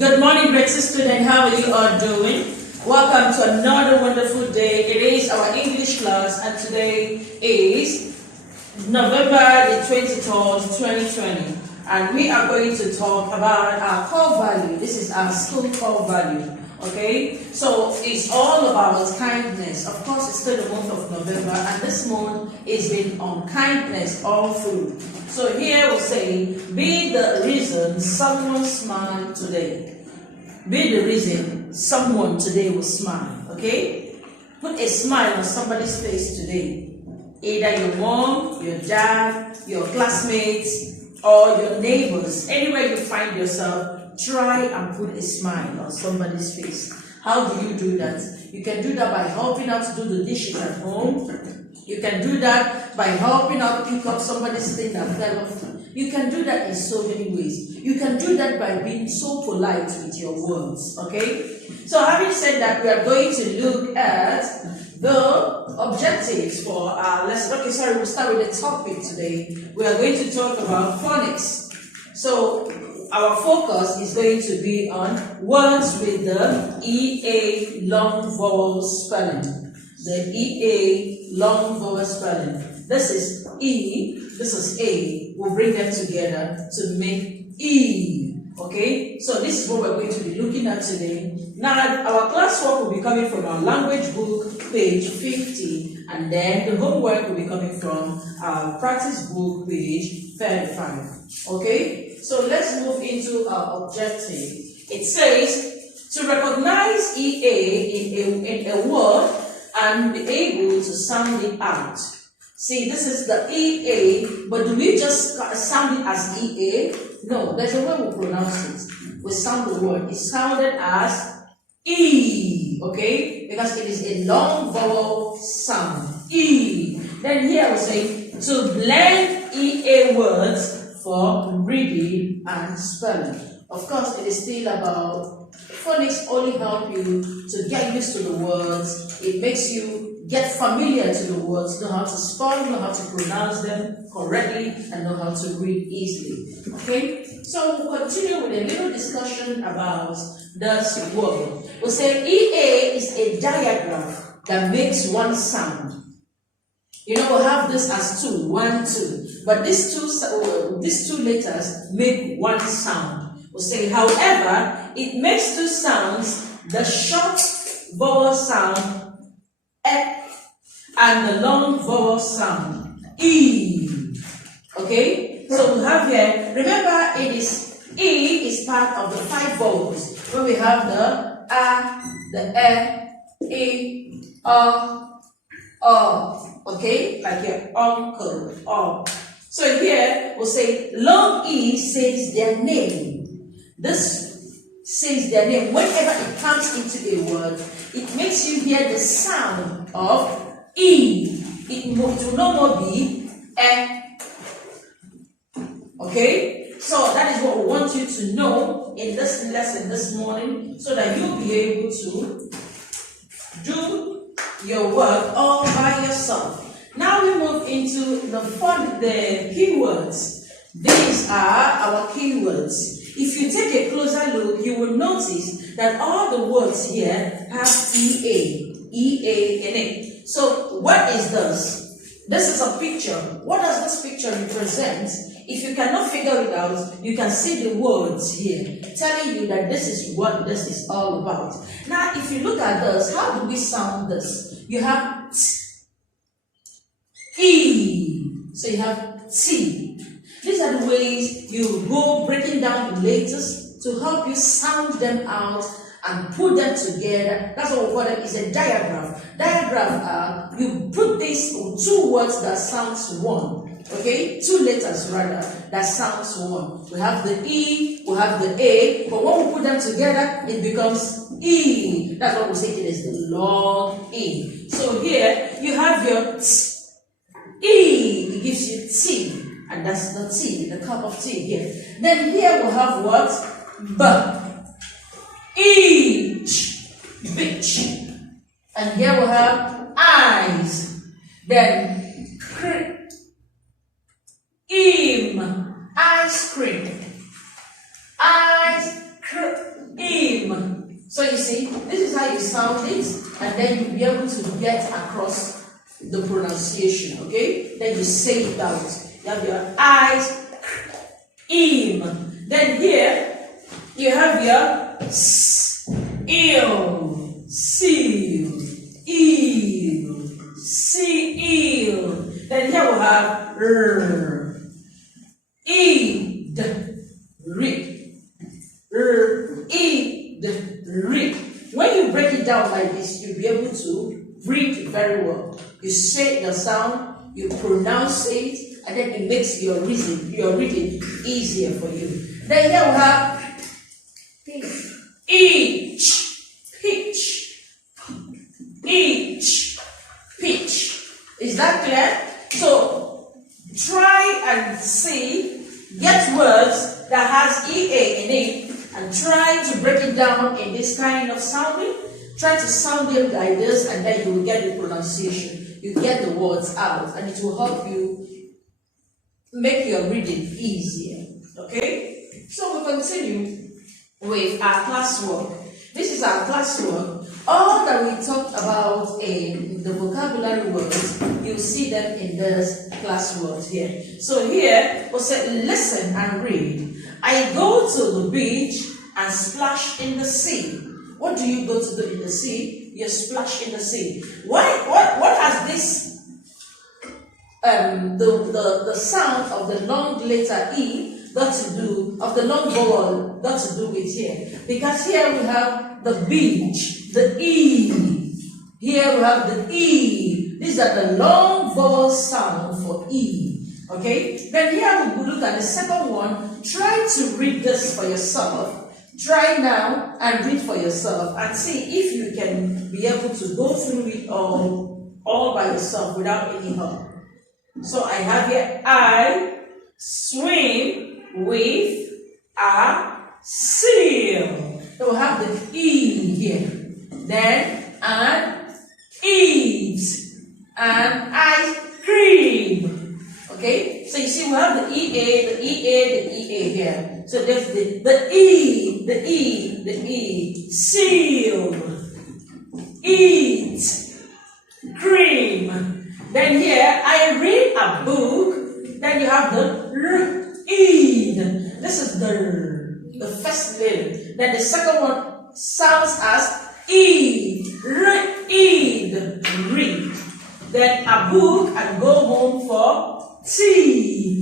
Good morning, Brexit student. How are you all doing? Welcome to another wonderful day. It is our English class, and today is November the 23rd, 2020. And we are going to talk about our core value. This is our school core value. Okay, so it's all about kindness. Of course, it's still the month of November, and this month is been on kindness all through. So here we'll say, be the reason someone smiled today. Be the reason someone today will smile. Okay, put a smile on somebody's face today. Either your mom, your dad, your classmates, or your neighbors. Anywhere you find yourself, try and put a smile on somebody's face. How do you do that? You can do that by helping out to do the dishes at home. You can do that by helping out pick up somebody's thing that fell off. You can do that in so many ways. You can do that by being so polite with your words. Okay? So having said that, we are going to look at the objectives for our lesson. Okay, sorry, we'll start with the topic today. We are going to talk about phonics. So our focus is going to be on words with the EA long vowel spelling. The EA long vowel spelling. This is E, this is A. We'll bring them together to make E. Okay, so this is what we're going to be looking at today. Now, our classwork will be coming from our language book, page 50, and then the homework will be coming from our practice book, page 35. Okay, so let's move into our objective. It says to recognize EA in a word and be able to sound it out. See, this is the EA, but do we just sound it as EA? No, there's a way we pronounce it. We sound the word. It's sounded as E, okay? Because it is a long vowel sound. E. Then here we say to blend EA words for reading and spelling. Of course, it is still about phonics only help you to get used to the words. It makes you get familiar to the words, know how to spell, know how to pronounce them correctly, and know how to read easily. Okay? So we'll continue with a little discussion about this word. We'll say EA is a diagram that makes one sound. You know, we'll have this as 2, 1, 2. But these two letters make one sound. We'll say, however, it makes two sounds, the short vowel sound E and the long vowel sound E. Okay? So we have here, remember it is E is part of the 5 vowels. When we have the A, the E, O. Okay? Like your uncle, O. So here we'll say long E says their name. This says their name. Whenever it comes into a word, it makes you hear the sound of E. It will no more be E. Okay? So that is what we want you to know in this lesson this morning, so that you'll be able to do your work all by yourself. Now we move into the keywords. These are our keywords. If you take a closer look, you will notice that all the words here have EA in it. So what is this? This is a picture. What does this picture represent? If you cannot figure it out, you can see the words here telling you that this is what this is all about. Now, if you look at this, how do we sound this? You have E. So you have T. These are the ways you go breaking down the letters to help you sound them out and put them together. That's what we call it. It's a diagram. Diagram, you put these 2 words that sounds one. Okay, 2 letters rather that sounds one. We have the E, we have the A, but when we put them together, it becomes E. That's what we say it is the long E. So here you have your T. E, it gives you T. And that's the tea, the cup of tea here. Then here we have what? B. Each. Bitch. And here we have eyes. Then Ice cream. So you see, this is how you sound it, and then you'll be able to get across the pronunciation, okay? Then you say it out. You have your eyes, Then here, you have your s, ill, seal, eel, seal. Then here we have r, id, rid, id, rid. When you break it down like this, you'll be able to read very well. You say the sound, you pronounce it, and then it makes your reading easier for you. Then here we have each, pitch, each, pitch. Is that clear? So try and see, get words that has EA in it, and try to break it down in this kind of sounding. Try to sound them like this, and then you will get the pronunciation. You get the words out, and it will help you make your reading easier. Okay? So we continue with our classwork. This is our classwork. All that we talked about in the vocabulary words, you see them in this classwork here. So here, we'll say, listen and read. I go to the beach and splash in the sea. What do you go to do in the sea? You splash in the sea. What has this, the sound of the long letter E got to do, of the long vowel got to do with here? Because here we have the beach, the E. Here we have the E. These are the long vowel sound for E. Okay? Then here we will look at the second one. Try to read this for yourself. Try now and read for yourself and see if you can be able to go through it all by yourself without any help. So I have here, I swim with a seal. So we have the E here. Then and eat and ice cream. Okay, so you see we have the EA, the EA, the EA here. So there's the E, the E, the E. Seal, eat, cream. Then here I read a book. Then you have the R, eat. This is the first letter. Then the second one sounds as E, R, eat, read. Then a book and go home for tea.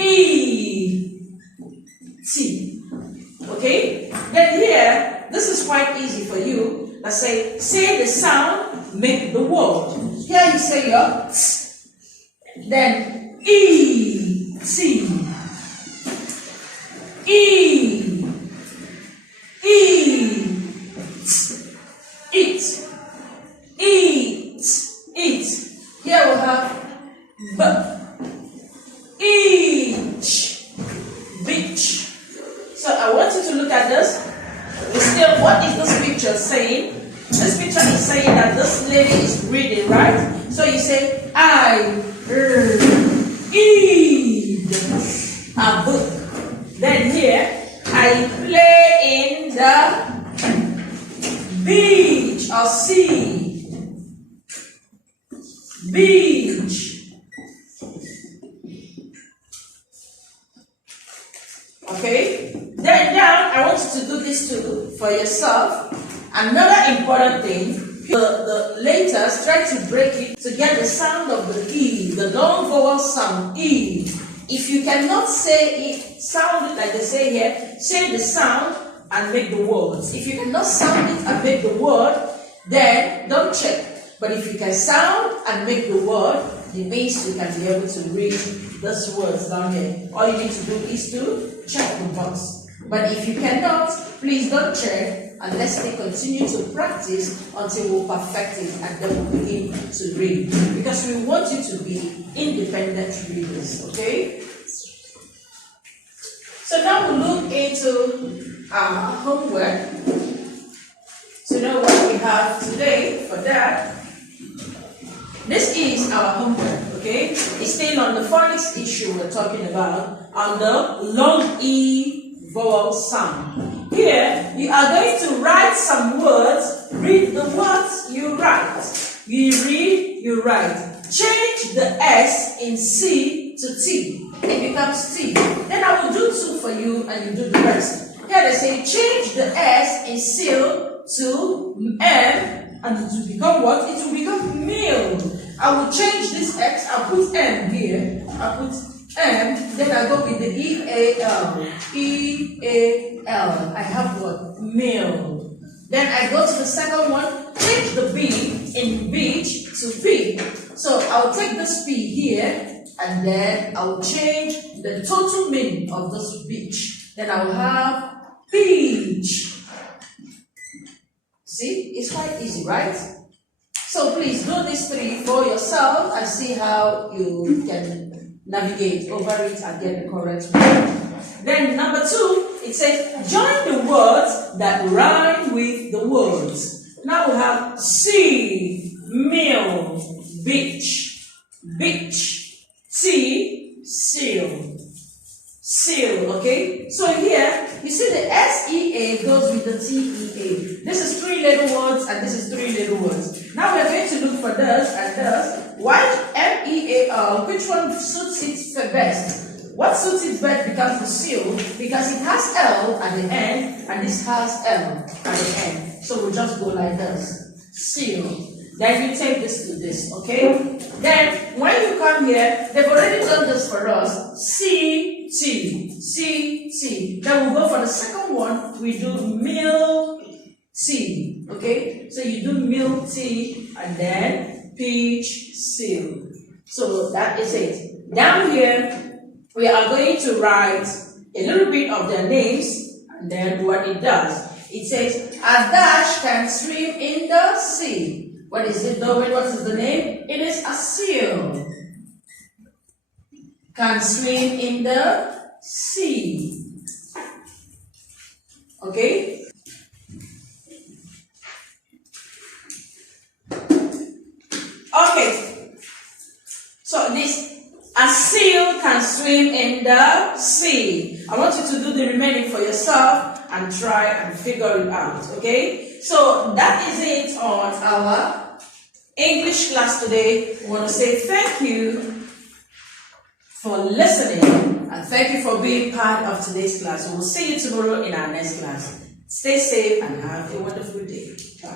E-T. Okay? Then here, this is quite easy for you. Let's say the sound, make the word. Here you say your t. Then E-T. E. Eat. Eat. Eat. Here we have B. Each. Beach. So I want you to look at this. Still, what is this picture saying? This picture is saying that this lady is reading, right? So you say, I read a book. Then here, I play in the beach or sea. Beach. Okay? Then down, I want you to do this too for yourself. Another important thing, the letters, try to break it to get the sound of the E, the long vowel sound, E. If you cannot say it, sound it like they say here, say the sound and make the words. If you cannot sound it and make the word, then don't check. But if you can sound and make the word, it means you can be able to read these words down here. All you need to do is to check the box. But if you cannot, please don't check unless they continue to practice until we perfect it and then we'll begin to read. Because we want you to be independent readers, okay? So now we'll look into our homework to know what we have today for that. This is our homework, okay? It's still on the phonics issue we're talking about, on the long E vowel sound. Here, you are going to write some words. Read the words you write. You read, you write. Change the S in C to T. It becomes T. Then I will do 2 for you and you do the rest. Here they say change the S in seal to M and it will become what? It will become meal. I will change this X. I'll put M here. I'll put M. Then I go with the E-A-L. E-A-L. I have what? Meal. Then I go to the second one. Change the B in beach to P. So I'll take this P here and then I'll change the total meaning of this beach. Then I will have peach. See, it's quite easy, right? So please do these 3 for yourself and see how you can navigate over it and get the correct word. Then number 2, it says join the words that rhyme with the words. Now we have sea, meal, beach, beach, tea, seal. Seal, okay? So here, you see the S-E-A goes with the T-E-A. This is 3 little words and this is 3 little words. Now we're going to look for this and this. Why M-E-A-L? Which one suits it best? What suits it best becomes the seal because it has L at the end and this has L at the end. So we'll just go like this. Seal. Then you take this to this, okay? Then when you come here, they've already done this for us. C, T, C, T. Then we'll go for the second one. We do milk tea, okay? So you do milk tea and then peach seal. So that is it. Down here, we are going to write a little bit of their names and then what it does. It says, a dash can swim in the sea. What is it doing? What is the name? It is a seal. Can swim in the sea. Okay? Okay. So a seal can swim in the sea. I want you to do the remaining for yourself and try and figure it out. Okay? So that is it on our English class today. I want to say thank you for listening and thank you for being part of today's class. We will see you tomorrow in our next class. Stay safe and have a wonderful day. Bye.